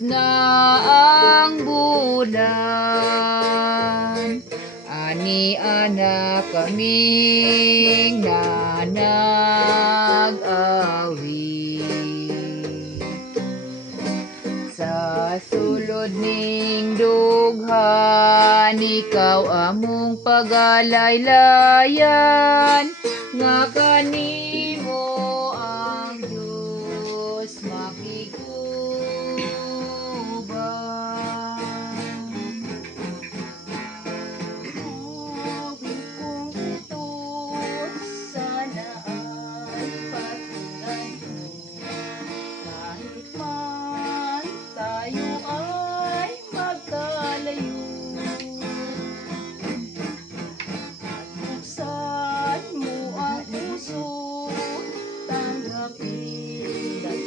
na ang bulan, ani anak kaming nanag-awit. Sa sulod ning dughan, ikaw among pagalaylayan, nga kanimo ang Diyos makiguban. Awit kong ito, sana ay patulan mo, kahit man tayo ay magkalayo. At buksan mo ang puso, tanggapin ang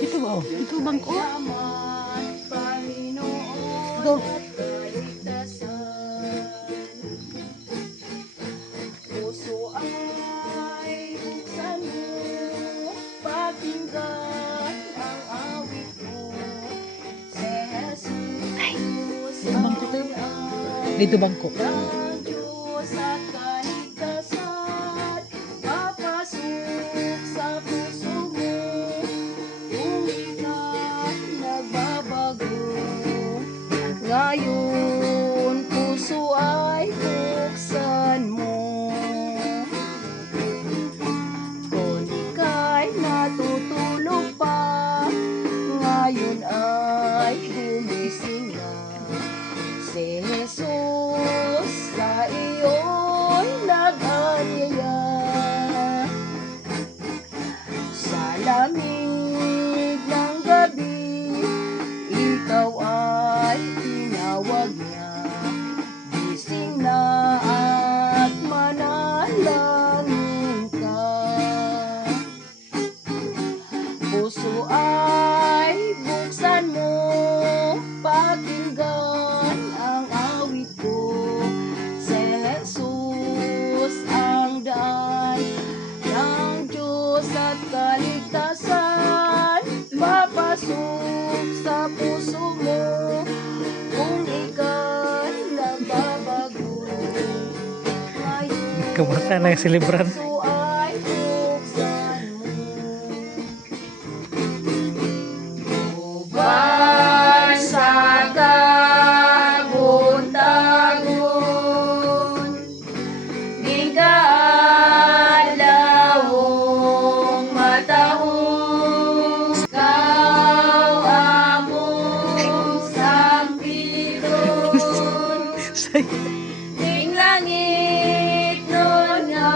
Ito ba? Ito bangko? salamat, Panginoon, Ito. at kaligtasan. Puso ay buksan mo, pakinggan ang awit mo. Si Jesus ang Dito bangko. ng Diyos at kaligtasan, papasok sa puso mo, kung ika'y nagbabago. Ngayon, puso ay buksan mo. Kung ika'y natutulog pa, ngayon ay gumising na. Si Jesus sa iyo'y nag-anyaya. Sa lamig ng gabi, ikaw ay tinawag niya. Gising na at manalangin ka. Puso ay buksan mo, pakinggan ang awit ko. Si Jesus ang daan ng Diyos at kaligtasan, papasok sa puso mo, kung ika'y nagbabago. Ngayon, Kamusta na yung celebran? puso ay buksan mo. Uban sa kabuntagon, ning kaadlawong matahong, ikaw among sampiton, ning langit nun nga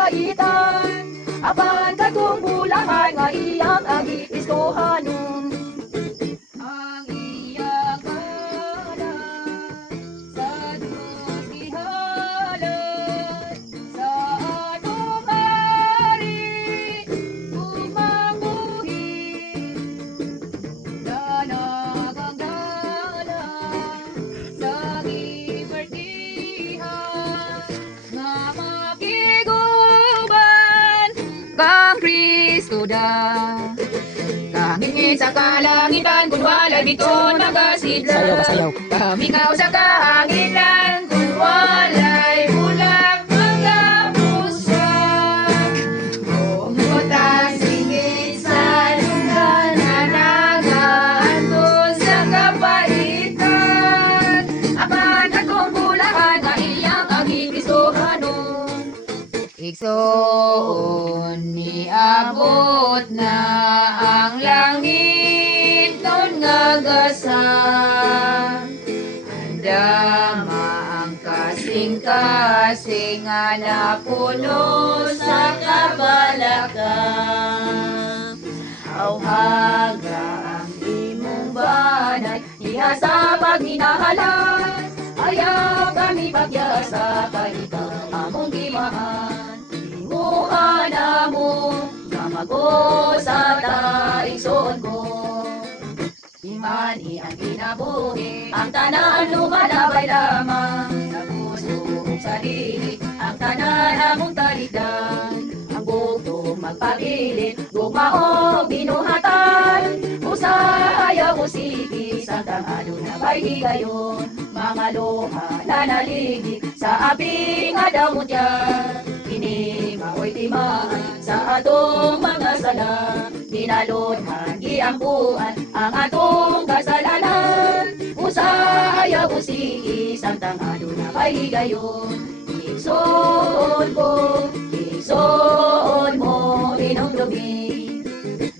kabaitan. Apan katong bulahan nga iyang agi iskohanon. Ang iyang kalan sa Diyos gihalad. Sa atong hari tumamuhin. Danagang dalang sa gibertihan nga makiguban kang Kristo da. Kangingin sa kalangitan kung wala'y biton magasidla. Sayaw ka, sayaw. Kamingaw sa kaanginan kung wala'y ulang magapusan. Kung butas singit sa lunggan na nagaantos sa kapaitan. Apan akong bulahan na iyang agi Kristohanon. Igsoon niabot na ang langit nun nga gasa. Andama ang kasing-kasing nga napuno sa kabalakan. Awhaga ang imong banay diha sa pagminahalan. Ayaw kami pagyasa kay ikaw among gimahan. Imuha na mo nga mago sa taigsoon ko. Imani ang kinabuhi, ang tanan lumalabay lamang. Sa puso ug sa dili, ang tanan among talikdan. Ang bugtong magpabilin, gugma o binuhatan. Usaya mo sige, santang aduna ba'y higayon. Mga luha na naligid sa abing adaw mo tiyan. Kini mao'y timaan sa atong mga sala. Dinalodhan, giampuan ang atong kasalanan. Usaya mo sige, santang aduna ba'y higayon. Igsoon mo, inong lumi.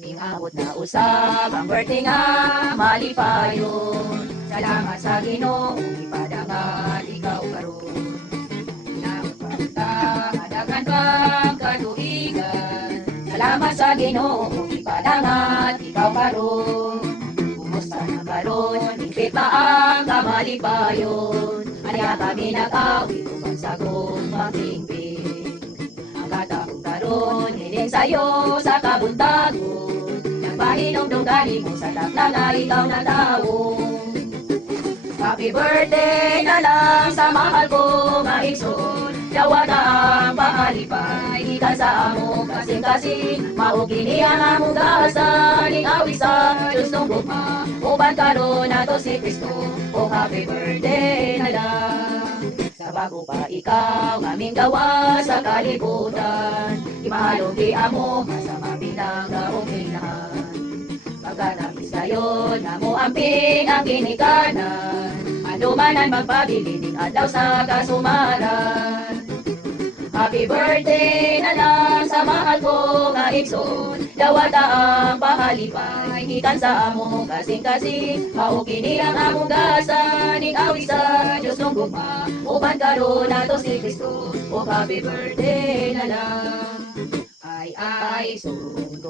Ingabot na usab ang birthday nga malipayon. Salamat sa Ginoo, ipadangan ikaw karon. Nagpagtadagan kang katuigan. Salamat sa Ginoo, ipadangan ikaw karon. Kumusta na karon, higpit pa ang kamalipayon. Anya kami nag-awit upang sa kong magtingpit. Ang kataong karon, hiling sa'yo sa kabuntagon. Nagpahinong gali mo sa takna nga ikaw na tao. Happy birthday na lang sa mahal ko maigsoon. Dawa na ang pahalipay, ikan sa among kasing-kasing. Maugini ang among gahasan, ikaw isa, Diyos nung gugma. Uban karon na to si Kristo, o happy birthday na lang. Sa bago pa ikaw, aming gawa sa kalibutan. Imahalong di amo, masama pinang-gaong hinahan. Pagkanapis kayo, namo amping ang kinikanan. Anumanan magpabilinig adlaw sa kasumaran. Happy birthday na lang sa mahal ko nga igsoon. Dawata ang pahalipay, ikan sa among kasing-kasing. Maukini ang among gasan, ikaw isa, Diyos nung gugma. Uban karon na to si Kristo, o happy birthday na lang. Ay, igsoon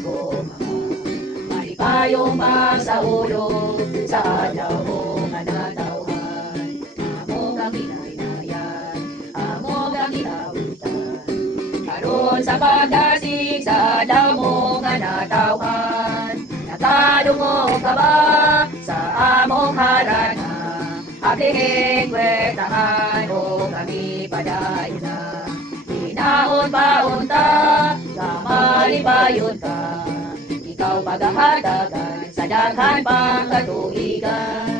ko, malipayong magsaulo sa adlaw mo nga natawhan. Amo kang hinahinayan, amo kang hinawitan. Karon sa pagdasig sa adlaw mo nga natawhan. Nakadungog ka ba sa among harana? Ablihin kwentahan o kami padayon na. Hinaon paunta, kamalipayon ka. Ikaw paghahatagan sa daghan pang katuigan.